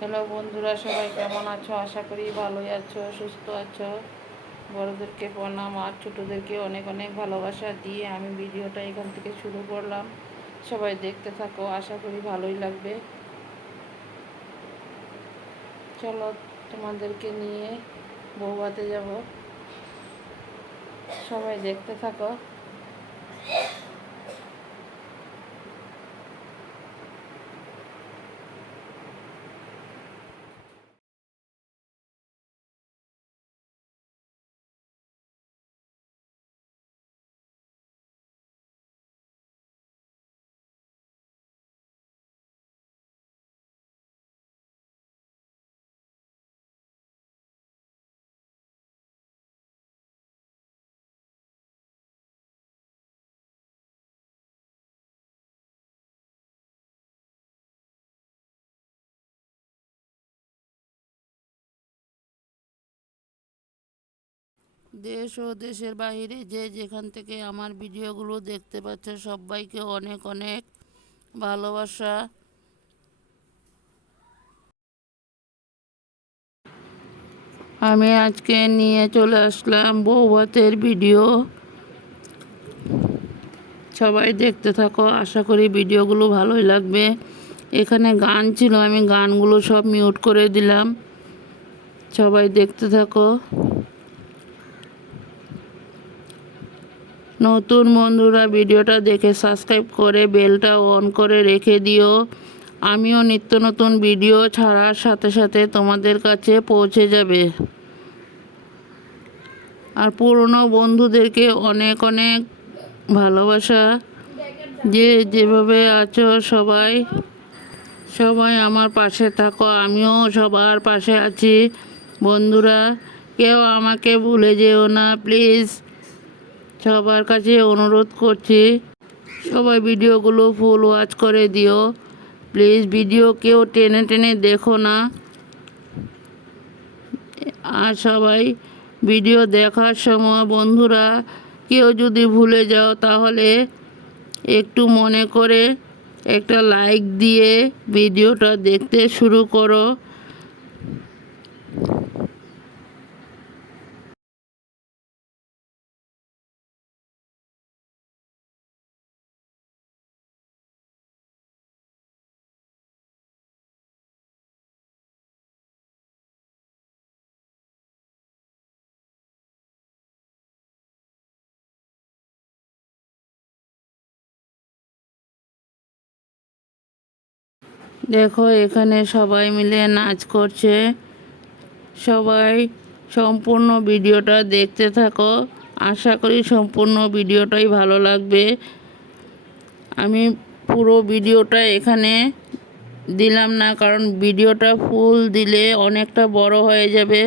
Hello বন্ধুরা, সবাই কেমন আছো? আশা করি ভালোই আছো, সুস্থ আছো। বড়োদেরকে প্রণাম আর ছোটোদেরকে অনেক অনেক ভালোবাসা দিয়ে আমি ভিডিওটা এখান থেকে শুরু করলাম। সবাই দেখতে থাকো, আশা করি ভালোই লাগবে। চলো তোমাদেরকে নিয়ে বৌভাতে যাব। সবাই দেখতে থাকো। দেশ ও দেশের বাইরে যে যেখান থেকে আমার ভিডিওগুলো দেখতে পাচ্ছ, সবাইকে অনেক অনেক ভালোবাসা। আমি আজকে নিয়ে চলে আসলাম বৌভাতের ভিডিও। সবাই দেখতে থাকো, আশা করি ভিডিওগুলো ভালোই লাগবে। এখানে গান ছিল, আমি গানগুলো সব মিউট করে দিলাম। সবাই দেখতে থাকো। নতুন বন্ধুরা ভিডিওটা দেখে সাবস্ক্রাইব করে বেলটা অন করে রেখে দিও। আমিও নিত্য নতুন ভিডিও ছাড়ার সাথে সাথে তোমাদের কাছে পৌঁছে যাবে। আর পুরনো বন্ধুদেরকে অনেক অনেক ভালোবাসা। যে যেভাবে আছো সবাই সবাই আমার পাশে থাকো, আমিও সবার পাশে আছি। বন্ধুরা, কেউ আমাকে ভুলে যেও না প্লিজ সবার কাছে অনুরোধ করছি, সবাই ভিডিওগুলো ফুল ওয়াচ করে দিও। প্লিজ ভিডিও কেউ টেনে টেনে দেখো না। আর সবাই ভিডিও দেখার সময় বন্ধুরা, কেউ যদি ভুলে যাও তাহলে একটু মনে করে একটা লাইক দিয়ে ভিডিওটা দেখতে শুরু করো। দেখো, এখানে সবাই মিলে নাচ করছে। সবাই সম্পূর্ণ ভিডিওটা দেখতে থাকো। আশা করি সম্পূর্ণ ভিডিওটাই ভালো লাগবে। আমি পুরো ভিডিওটা এখানে দিলাম না, কারণ ভিডিওটা ফুল দিলে অনেকটা বড় হয়ে যাবে।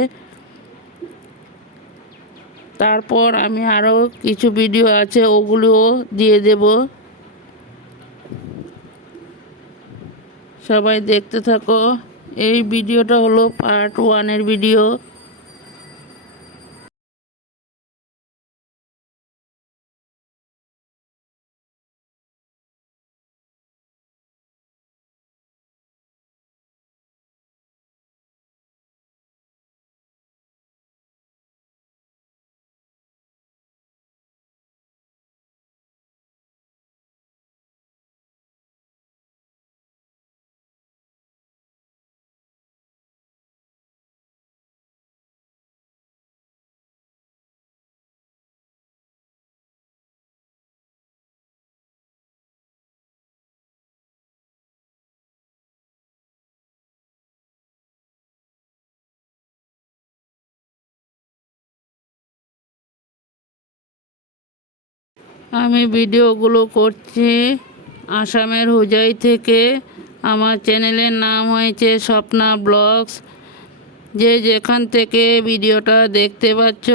তারপর আমি আরও কিছু ভিডিও আছে, ওগুলোও দিয়ে দেবো। সবাই দেখতে থাকো। এই ভিডিওটা হলো পার্ট ওয়ানের ভিডিও আমি ভিডিওগুলো করছি আসামের হুজাই থেকে। আমার চ্যানেলের নাম হয়েছে স্বপ্না ব্লগস। যে যেখান থেকে ভিডিওটা দেখতে পাচ্ছ,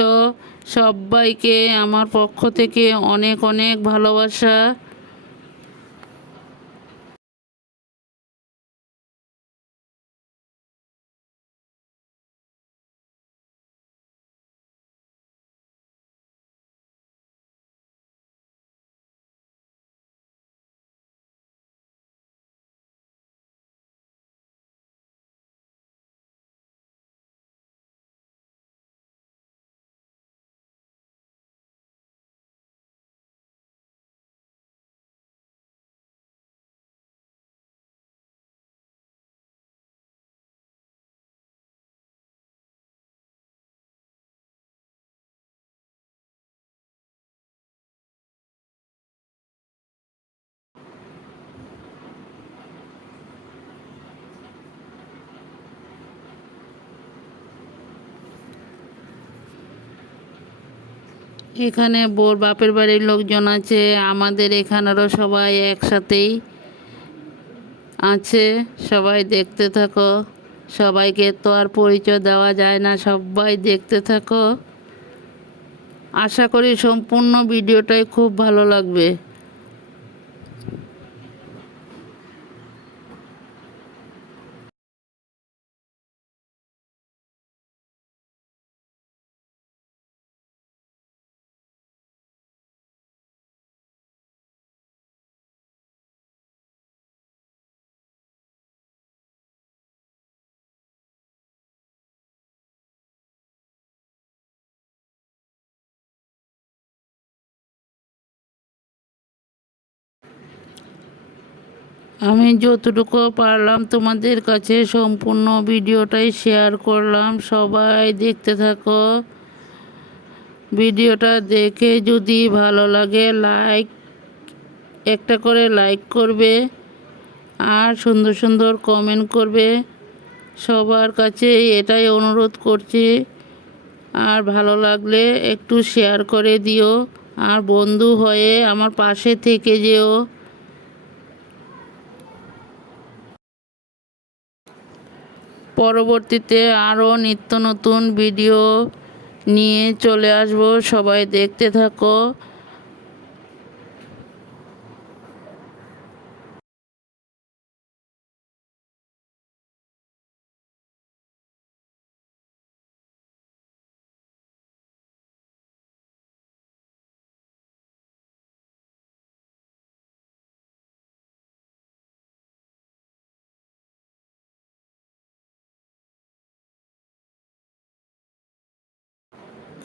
সবাইকে আমার পক্ষ থেকে অনেক অনেক ভালোবাসা। এখানে বোর বাপের বাড়ির লোকজন আছে, আমাদের এখানেরও সবাই একসাথেই আছে, সবাই দেখতে থাকো। সবাইকে তো আর পরিচয় দেওয়া যায় না, সবাই দেখতে থাকো। আশা করি সম্পূর্ণ ভিডিওটাই খুব ভালো লাগবে। আমি যতটুকু পারলাম তোমাদের কাছে সম্পূর্ণ ভিডিওটাই শেয়ার করলাম। সবাই দেখতে থাকো। ভিডিওটা দেখে যদি ভালো লাগে, লাইক, একটা করে লাইক করবে আর সুন্দর সুন্দর কমেন্ট করবে। সবার কাছে এটাই অনুরোধ করছি। আর ভালো লাগলে একটু শেয়ার করে দিও। আর বন্ধু হয়ে আমার পাশে থেকে যেও। পরবর্তীতে আরও নিত্য নতুন ভিডিও নিয়ে চলে আসব। সবাই দেখতে থাকো।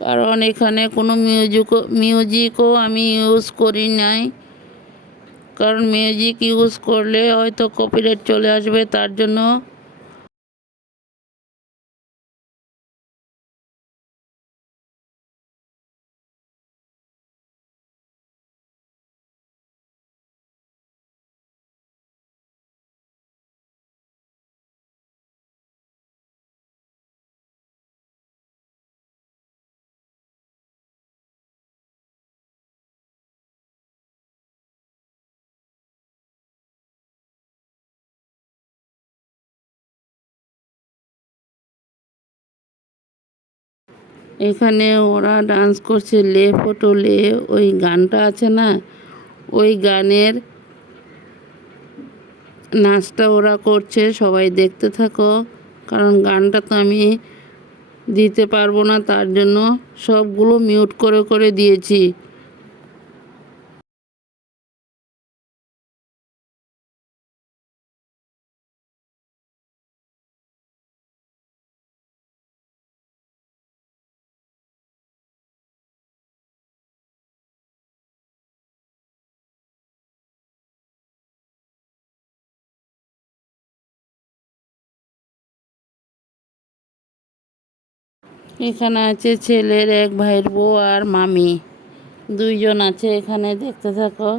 কারণ এখানে কোনো মিউজিকও মিউজিকও আমি ইউজ করি নাই। কারণ মিউজিক ইউজ করলে হয়তো কপিরাইট চলে আসবে, তার জন্য এখানে ওরা ডান্স করছে, লে ফটো, লে, ওই গানটা আছে না? ওই গানের নাচটা ওরা করছে, সবাই দেখতে থাকো। কারণ গানটা তো আমি দিতে পারব না, তার জন্য সবগুলো মিউট করে করে দিয়েছি। এখানে আছে ছেলের এক ভাইয়ের বউ আর মামি। দুইজন আছে এখানে দেখতে থাকো।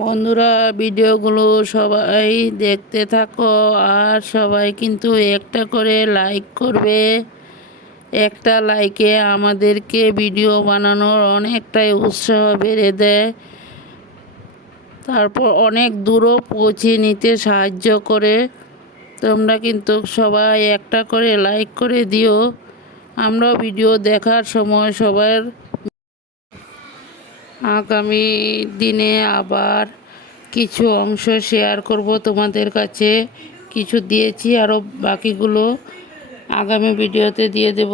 বন্ধুরা, ভিডিওগুলো সবাই দেখতে থাকো আর সবাই কিন্তু একটা করে লাইক করবে। একটা লাইকে আমাদেরকে ভিডিও বানানোর অনেকটাই উৎসাহ বেড়ে দেয়। তারপর অনেক দূরও পৌঁছে নিতে সাহায্য করে। তোমরা কিন্তু সবাই একটা করে লাইক করে দিও। আমরাও ভিডিও দেখার সময় সবার আগামী দিনে আবার কিছু অংশ শেয়ার করব তোমাদের কাছে। কিছু দিয়েছি আরও বাকিগুলো আগামী ভিডিওতে দিয়ে দেব।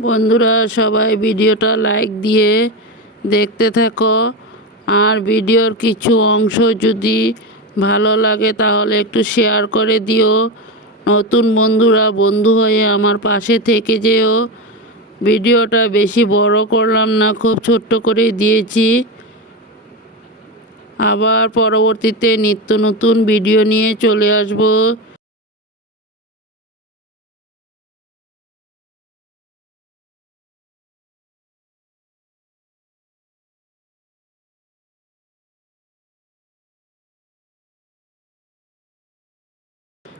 বন্ধুরা, সবাই ভিডিওটা লাইক দিয়ে দেখতে থাকো। আর ভিডিওর কিছু অংশ যদি ভালো লাগে, তাহলে একটু শেয়ার করে দিও। নতুন বন্ধুরা, বন্ধু হয়ে আমার পাশে থেকে যেও। ভিডিওটা বেশি বড় করলাম না, খুব ছোট্ট করে দিয়েছি। আবার পরবর্তীতে নিত্য নতুন ভিডিও নিয়ে চলে আসব।